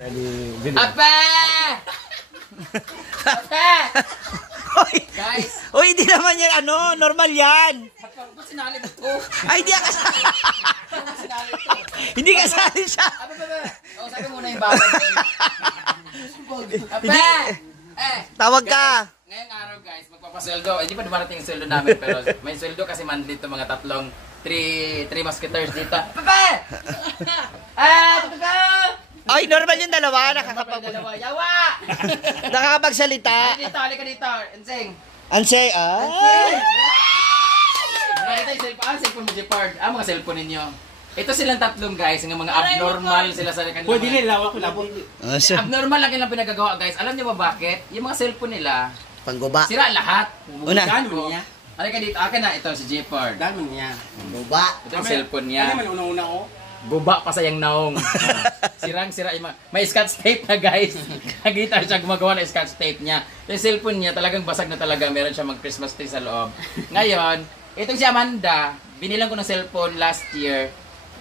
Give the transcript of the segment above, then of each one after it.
Ape! Ape! Guys! Uy, hindi naman yan, ano, normal yan. Ba't sinali ito? Ay, hindi kasali. Hindi kasali siya. O, sabi muna yung bawal. Ape! Tawag ka. Ngayong araw guys, magpapasweldo. Hindi pa dumarating yung sweldo namin, pero may sweldo kasi monthly ito, mga tatlong 3 musketeers dito. Ape! Ay, normal yung dalawa, Yawa! nakakapagsalita. Halika dito. Ensing. Ansay, Nakita yung cellphone. Cellphone mo, Jepard. Mga cellphone ninyo. Ito silang tatlong guys, ng mga abnormal sila sa kanila. Pwede nila, ako labot. Abnormal lang nilang pinagagawa guys. Alam niyo ba bakit? Yung mga cellphone nila, Pangguba. sira lahat. Una. Gano'n niya. Halika dito. Akin na ito si Jepard. Gano'n niya. Pangguba. Ito yung cellphone Ano niya. naman una-una ko? Guba pa sa yung naong. Sirang-sira yung may scotch tape na guys. Nakita siya gumagawa ng scotch tape niya. Yung cellphone niya talagang basag na talaga. Meron siya mag Christmas tree sa loob. Ngayon, itong si Amanda, binilang ko ng cellphone last year.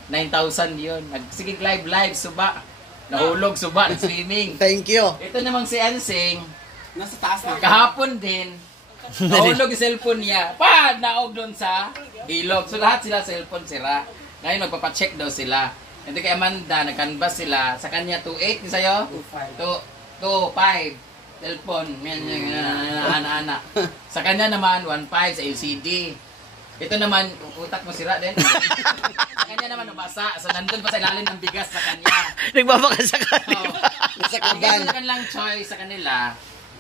9,000 yun. Nagsigig live, suba. Nahulog, suba, swimming. Thank you. Ito namang si Ansing, Nasa taas na. kahapon din, nahulog yung cellphone niya. Naog doon sa ilog. So lahat sila cellphone sira. Ngayon magpapacheck daw sila. Hindi kay Amanda, nag-canvas sila. Sa kanya 2.8, ni sa'yo? 2.5. Cellphone. Ana-ana. Sa kanya naman 1.5 sa LCD. Ito naman, utak mo sira din. Sa kanya naman nabasa. So nandun pa sa ilalim ng bigas sa kanya. Nagbabakasakali. Sa kanya sa kanilang choice sa kanila,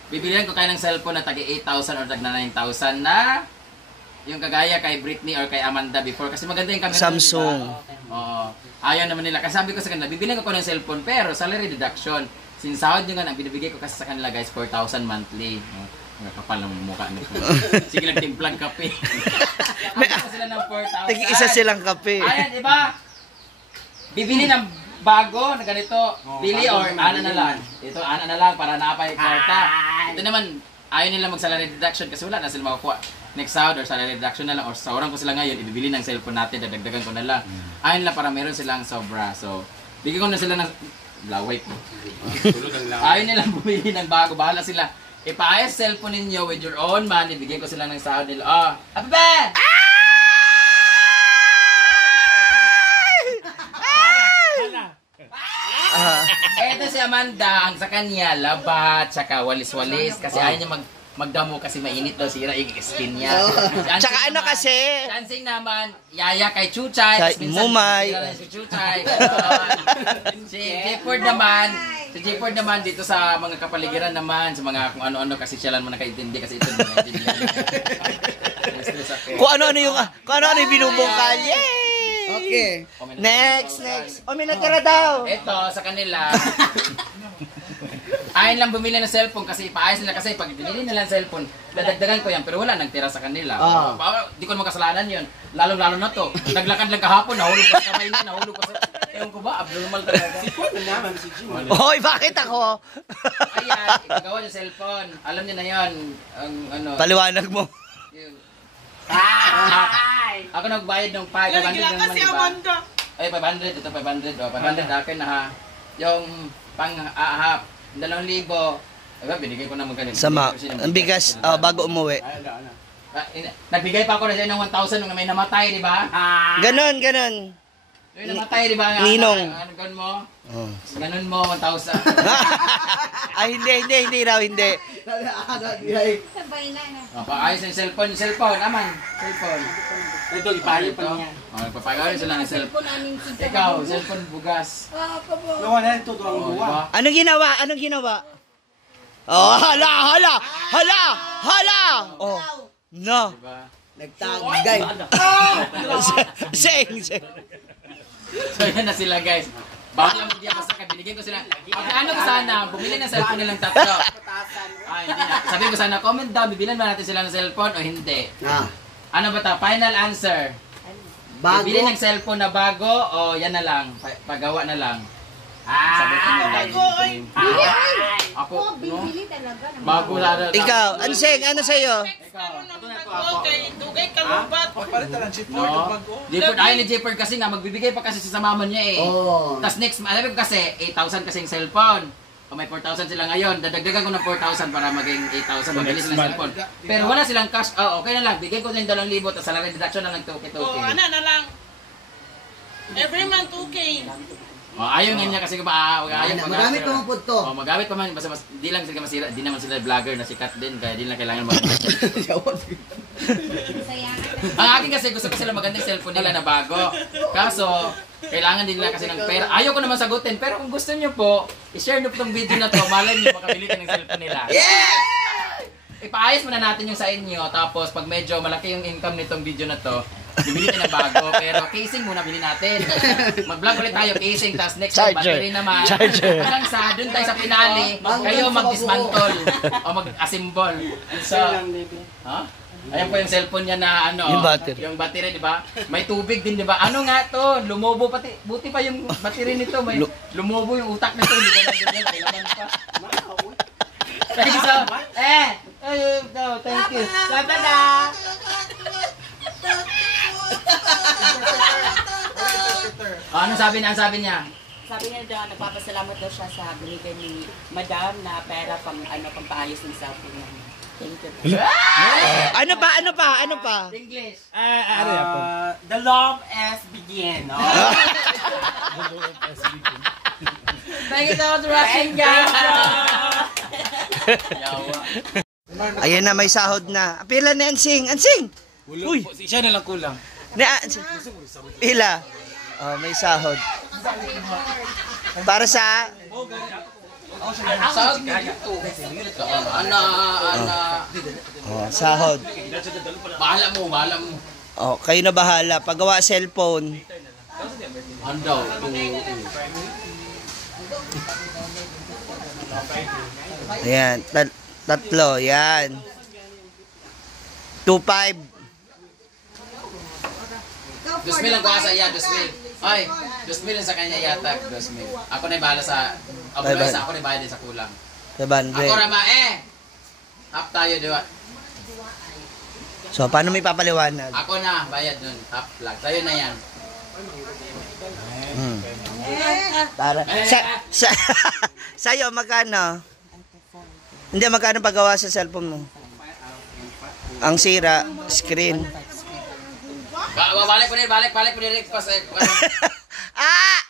bibilihan ko kayo ng cellphone na tagi 8,000 or tag na 9,000 na yung kagaya kay Britney or kay Amanda before. Kasi maganda yung camera. Samsung. Diba? Oo. Ayaw naman nila. Kasi sabi ko sa kanila, bibilihan ko ng cellphone pero salary deduction. Sinsahod nyo nga, ang binibigay ko kasi sa kanila guys, 4,000 monthly. Mga kapal ng mukha nito. Sige lang, timplang kape. Ako sila ng 4,000. Tagi-isa silang kape. Ayan, diba? Bibili ng bago na ganito. Bili or ana na lang. Ito, ana na lang para napay kwarta. Ito naman, ayaw nila mag-salary deduction kasi wala na sila makakuha. Next sahod or salary deduction na lang or saurang ko sila ngayon, ibibili ng cellphone natin, dadagdagan ko na lang. Ayaw nila para meron silang sobra. So, bigyan ko na sila ng laway. Ayaw nilang bumili ng bago. Bahala sila. Ipaayos cellphone ninyo with your own money. Bigyan ko sila ng sahod nila. Ape! Ito si Amanda, ang sa kanya, labat, tsaka walis-walis. Kasi ayaw niya magdamo kasi mainit daw, sira yung skin niya. Tsaka ano kasi? Chancing naman, yaya kay Chuchay. Mumay. Si Chuchay. Si Jepord naman dito sa mga kapaligiran naman, sa mga kung ano-ano kasi siya lang mo nakaintindi kasi ito Kung ano-ano yung binubungkal. Yay! Okay. Next. O, may natira daw. Ito, sa kanila. Ayaw lang bumili ng cellphone kasi ipaayos nila kasi pag binili nila ng cellphone, dadagdagan ko yan pero wala nagtira sa kanila. Di ko naman kasalanan yun. Lalo na to. Naglakad lang kahapon, nahulog pa sa kamay niya, nahulog pa sa... Ewan ko ba, abnormal talaga. Sipot na naman si Jim. Hoy, bakit ako? Ayan, ikagawa yung cellphone. Alam niyo na yun. Ang ano... Paliwanag mo. Ako nagbayad ng 500 naman, diba? Ay, 500. Ito 500. O, 500 akin na ha. Yung pang-ahap. 2,000. Diba, binigay ko naman ganito. Sama. Ang bigas bago umuwi. Nagbigay pa ako na sa inyo ng 1,000 nung may namatay, di ba? Ganon. Yung namatay, di ba? Ninong. Ganon mo? Ganon mo, 1,000. Ay, hindi raw. Sabay na. Paayos yung cellphone. Aman. Cellphone. Ito, ipahali pa niya. Papagawin sila ng cellphone. Ikaw, cellphone bugas. Nawa na ito, ang buwa. Anong ginawa? Oh, hala! Oh, no. Diba? Nagtagay. Sing. So, yan na sila, guys. Bakit lang hindi ako saka, binigyan ko sila. Ano ko sana, bumili ng cellphone nilang tatlo. Hindi na. Sabi ko sana, comment daw, bibilan ba natin sila ng cellphone o hindi? Ano ba ito? Final answer. Bago? Bibili ng cellphone na bago o yan na lang? Pagawa na lang? Sabi ko na lang. Ako, no? Bibili talaga. Bago lalo. Ikaw, ano sa'yo? Ikaw. Ito na ito ako. No. Jeopard, ayaw ni Jeopard kasi nga, magbibigay pa kasi sa mama niya eh. Tapos next, alam mo kasi, 8,000 kasi yung cellphone. O may 4,000 sila ngayon, dadagdagan ko ng 4,000 para maging 8,000, mabilis sila cellphone. Pero wala silang cash, okay na lang, bigay ko din 2,000, tapos salary deduction na lang 2K. Ano na lang. Every month 2K. Ayaw nga niya kasi ayaw Magamit pa po to. magamit pa man, basta di lang sila masira, di naman sila vlogger na sikat din, kaya di lang kailangan mag Ang akin kasi gusto ko sila magandang cellphone nila na bago. Kaso, kailangan din nila kasi ng pera. Ayaw ko naman sagutin, pero kung gusto niyo po, i-share niyo po itong video na to, malay niyo makabili ka ng cellphone nila. Ipaayos muna natin yung sa inyo, tapos pag medyo malaki yung income nitong video na to, bibili tayo ng bago, pero casing muna bili natin. Mag-vlog ulit tayo, casing, tapos next time, battery naman. Hanggang sa, dun tayo sa pinali, kayo mag-dismantle o mag-assemble. So, ayan po yung cellphone niya na yung battery, di ba? May tubig din, di ba? Ano nga to? Lumobo pati, buti pa yung battery nito, may lumobo yung utak nito, di ba na ganyan, kailangan pa. Thank you so, thank you. Tada! Ano sabi niya? Sabi niya daw, nagpapasalamat daw siya sa binigay ni Madam na pera pampaayos ng cellphone niya. Thank you. Ano pa? English. The love as begin. Thank you so much for watching, guys. Ayan na, may sahod na. Pila na Ansing. Uy, siya na lang kulang. Pila. Oh, may sahod. Para sa Sahod mo dito. sahod. Bahala mo. Oh, kayo na bahala. Paggawa cellphone. Andaw. Ayan, tatlo, yan. 2,500. 2,000 lang ko sa iya, 2,000. Ay, 2,000 lang sa kanya yata, 2,000. Ako na ibala sa, ako na ibayad din sa kulang. 700. Ako rama Up tayo, di ba? So, paano may papaliwanag? Ako na, bayad nun. Up lang. Tayo na yan. Para sa'yo, magkano? Hindi, magkano paggawa sa cellphone mo? Ang sira, screen. Balik po din. Ah!